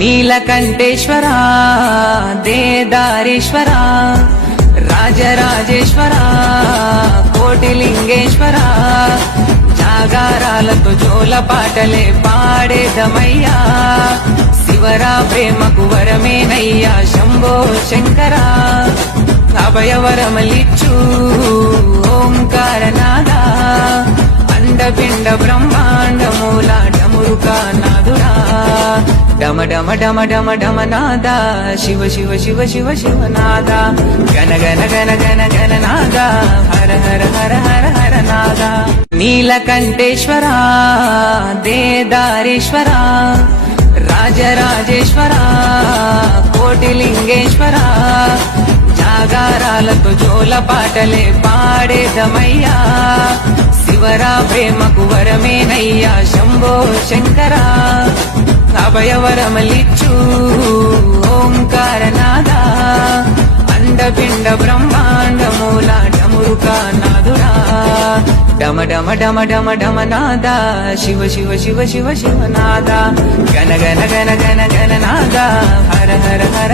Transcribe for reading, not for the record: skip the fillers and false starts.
నీలకంఠేశ్వరా దేదారేశ్వరా రాజరాజేశ్వరా కోటిలింగేశ్వరా జాగారాలతో జోల పాటలే పాడేదమయ్యా శివరా ప్రేమకు వరమేనయ్యా శంభో శంకరా అభయవరమలిచ్చు ఓంకారనాదా అండపిండ బ్రహ్మాండమూల డమురుకా నాదుడా డమ డమ డమ డమ డమ నాదా శివ శివ శివ శివ శివ నాదా గణ గణ గణ గణ గణ నాదా హర హర హర హర హర నాదా నీలకంఠేశ్వరా దేదారేశ్వరా రాజరాజేశ్వరా కోటిలింగేశ్వరా జాగారాలతో జోల పాటలే పాడేదమయ్యా శివరా ప్రేమకు వరమేనయ్యా శంభో శంకరా అభయవరమలిచ్చు ఓంకారనాదా అండపిండ బ్రహ్మాండమూల డమురుకా నాదుడా డమ డమ డమ డమ డమ నాదా శివ శివ శివ శివ శివ నాదా గణ గణ గణ గణ గణ నాదా హర హర హర